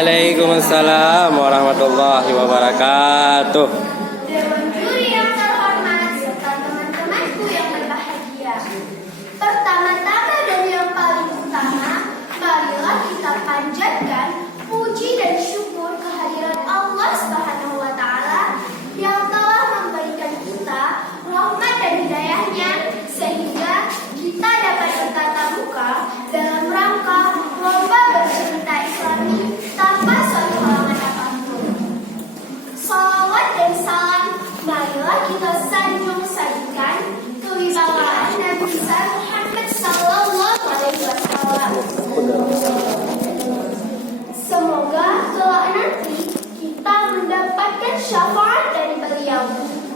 Waalaikumsalam warahmatullahi wabarakatuh. Dewan juri yang terhormat serta teman-temanku yang berbahagia. Pertama-tama dan yang paling utama, marilah kita panjatkan puji dan syukur kehadirat Allah Subhanahu wa taala yang telah memberikan kita rahmat dan hidayahnya sehingga kita dapat bertatap muka dalam rangka lomba bercerita Islami tanpa suatu halangan apapun. Salawat dan salam marilah kita sanjung-sanjungkan kewibawaan Nabi besar Muhammad Sallallahu Alaihi Wasallam. Semoga kelak nanti kita mendapatkan syafaat dari beliau.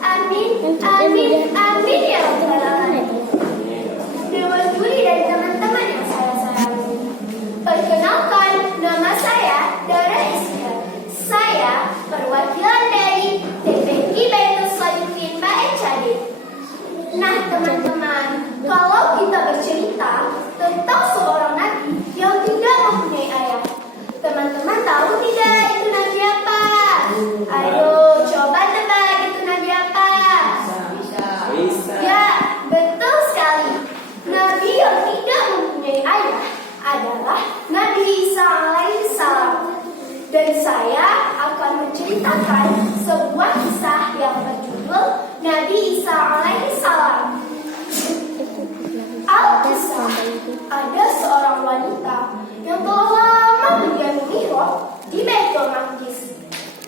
Amin, amin, amin ya rabbal alamin. Dewan juri dan teman-teman yang saya sayangi, perkenalkan, nama saya Dara Isya. Saya perwakilan dari TPI Baitul Shalihin Baecade. Nah teman-teman, kalau kita bercerita tentang seorang nabi yang tidak mempunyai ayah, teman-teman tahu tidak itu nabi apa? Ayo coba tebak itu nabi apa? Ya, betul sekali. Nabi yang tidak mempunyai ayah adalah Nabi Isa alaihissalam. Dan saya akan menceritakan sebuah kisah yang berjudul Nabi Isa alaihissalam. Al-Kisah, ada seorang wanita yang telah lama mendiami mihrab di Baitul Maqdis.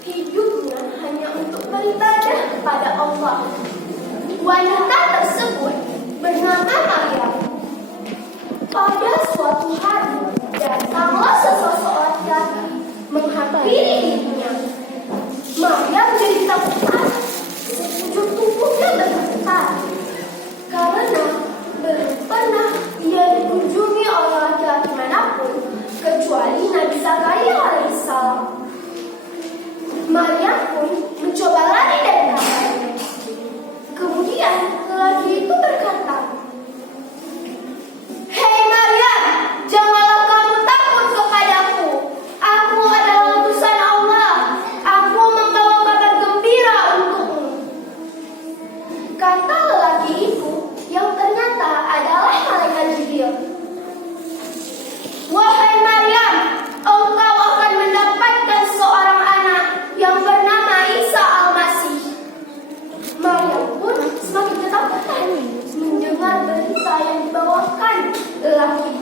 Hidupnya hanya untuk beribadah kepada Allah. Wanita tersebut bernama Maryam. Pada suatu hari, datanglah seseorang laki menghampiri dirinya. Maryam jadi takutan. Sekujur tubuhnya bergetar karena belum pernah ia dikunjungi oleh laki-laki manapun kecuali Nabi Zakaria alaihissalam. Maryam pun mencoba lari dari kamarnya. Kemudian lelaki itu berkata, "Hei Maryam, janganlah kamu takut kepadaku. Aku adalah utusan Allah. Aku membawa kabar gembira untukmu." Kata lelaki itu yang ternyata adalah malaikat Jibril. "Wahai Maryam, engkau akan mendapatkan seorang anak yang bernama Isa Al-Masih." Maryam pun semakin ketakutan mendengar berita yang dibawakan lelaki.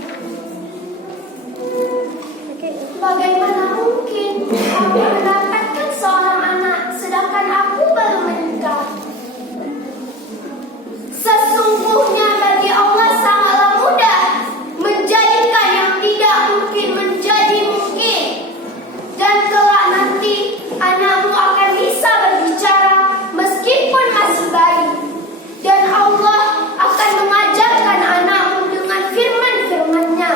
"Bagaimana mungkin aku mendapatkan seorang anak sedangkan aku baru menikah? Sesungguhnya bagi Allah sangatlah mudah menjadikan yang tidak mungkin menjadi mungkin. Dan kelak nanti anakmu akan bisa berbicara meskipun masih bayi. Dan Allah akan mengajarkan anakmu dengan firman-firman-Nya."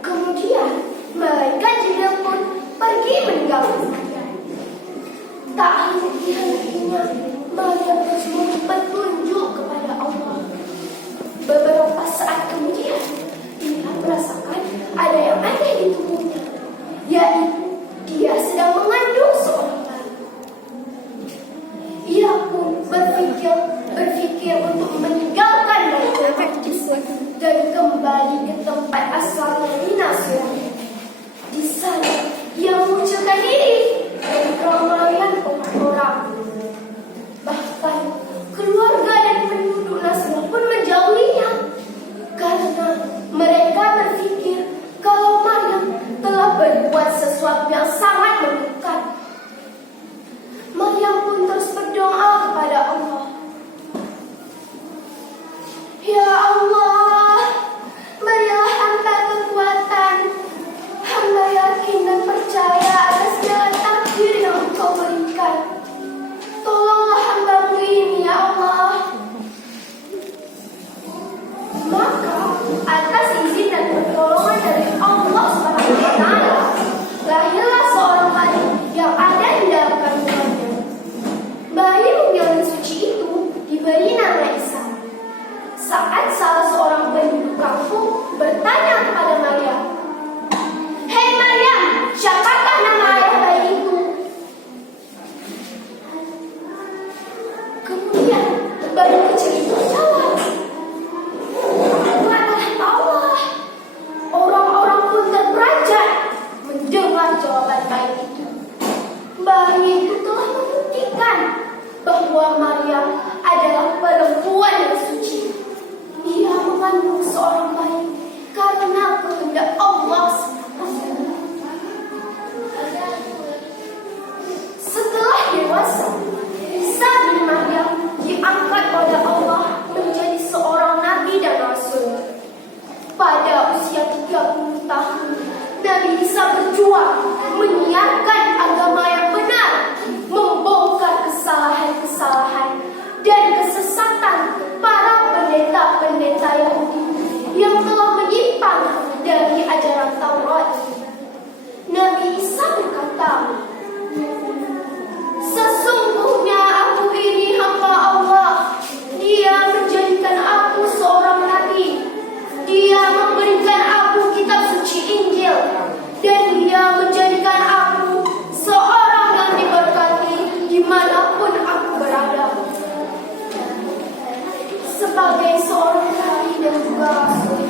Kemudian malaikat Jibril pun pergi meninggalkan Maryam. Tak henti-hentinya Maryam terus meminta petunjuk kepada Allah. Beberapa saat kemudian dia merasakan ada yang aneh di tubuhnya, yaitu dia sedang mengandung seorang bayi. Ia pun berpikir untuk meninggalkan Baitul Maqdis dan kembali ke tempat asalnya di Nasrani. Di sana ia mengucilkan diri dari keramaian orang. Bahkan keluarga dan penduduk Nasrani pun menjauhinya karena mereka berpikir kalau Maryam telah berbuat sesuatu yang sangat memikat. Maryam pun terus berdoa kepada Allah. "Ya Allah, berilah hamba kekuatan. Hamba yakin dan percaya atas jalan Kemudian bayi kecil itu menjawab, "Aku adalah Allah." Orang-orang pun terperanjat mendengar jawaban bayi itu. Bayi itu telah membuktikan bahwa Maryam adalah perempuan yang suci. Ia mengandung seorang bayi karena kehendak Allah SWT. Setelah dewasa, Isa bin Maryam diangkat oleh Allah menjadi seorang nabi dan rasul. Pada usia 30 tahun, Nabi Isa berjuang menyiarkan agama yang benar, membongkar kesalahan-kesalahan dan kesesatan para pendeta-pendeta Yahudi yang telah menyimpang dari ajaran Taurat. Nabi Isa berkata, "Sesungguhnya aku ini hamba Allah. Dia menjadikan aku seorang nabi. Dia memberikan aku kitab suci Injil, dan Dia menjadikan aku seorang yang diberkati dimanapun aku berada." Sebagai seorang nabi dan juga rasul,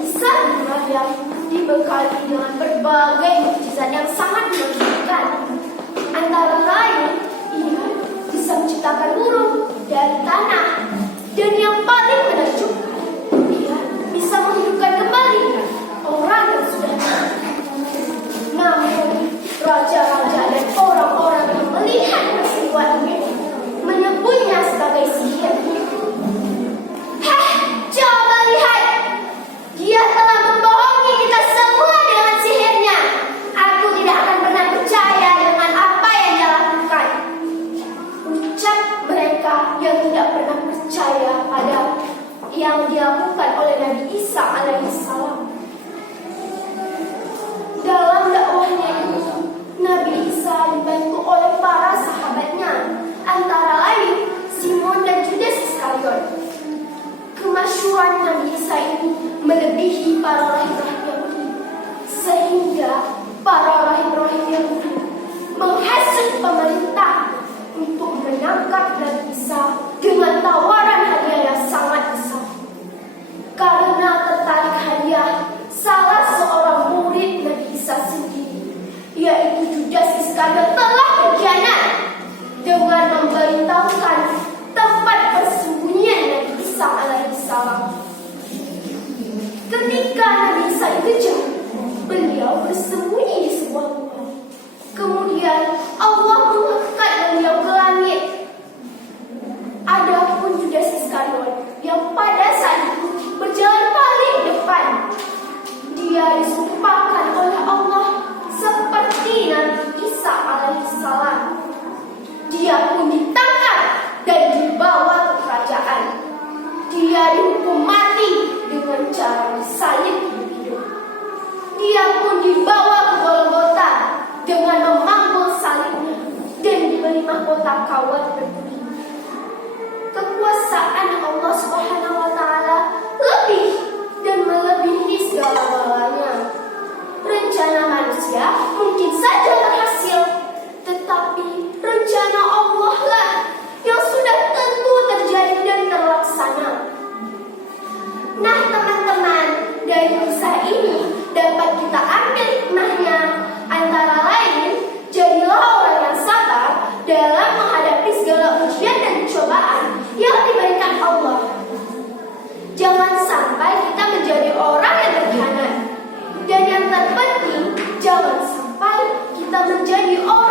Isa bin Maryam dibekali dengan berbagai mukjizat yang sangat mengejutkan. Antara lain, ia bisa menciptakan burung dari tanah, dan yang paling menakjubkan, ia bisa menghidupkan kembali orang yang sudah mati. Namun, raja-raja dan orang-orang yang melihat peristiwa ini menyebutnya sebagai sihir. Coba lihat, dia telah membohongi kita semua dengan sihirnya. Aku tidak akan pernah percaya dengan apa yang dia lakukan. Ucap mereka yang tidak pernah percaya pada yang dilakukan oleh Nabi Isa alaihissalam. Dalam dakwahnya itu, Nabi Isa dibantu oleh para sahabatnya, antara lain Simon dan Judas Iskariot. Kemasyhuran Nabi Isa ini melebihi para rahib-rahib Yahudi, sehingga para rahib-rahib Yahudi menghasut pemerintah untuk menangkap Nabi Isa dengan tawaran hadiah yang sangat besar. Karena tertarik hadiah, salah seorang murid Nabi Isa sendiri, yaitu Judas Iskariot, telah berkhianat dengan memberitahukan tempat persembunyian Nabi Isa alaihissalam. Ketika Nabi Isa dikejar, beliau bersembunyi di sebuah gua. Kemudian Allah mengangkat beliau ke langit. Adapun Judas Iskariot yang pada saat itu berjalan paling depan, dia disumpahkan oleh Allah seperti Nabi Isa alaihissalam. Dia pun ditangkap dan dibawa ke kerajaan. Dia dihukum mati dengan cara disalib hidup. Dia pun dibawa ke Golgota dengan memanggul salibnya dan diberi mahkota kawat berputih. Kekuasaan Allah Subhanahu wa Ta'ala lebih dan melebihi segala-galanya. Rencana manusia mungkin saja berhasil, tetapi rencana Allah lah yang sudah tentu terjadi dan terlaksana. Nah teman-teman, dari kisah ini dapat kita ambil hikmahnya, antara lain, jadilah orang yang sabar dalam menghadapi segala ujian dan cobaan yang diberikan Allah. Jangan sampai kita menjadi orang yang berkhianat. Dan yang terpenting, jangan sampai kita menjadi orang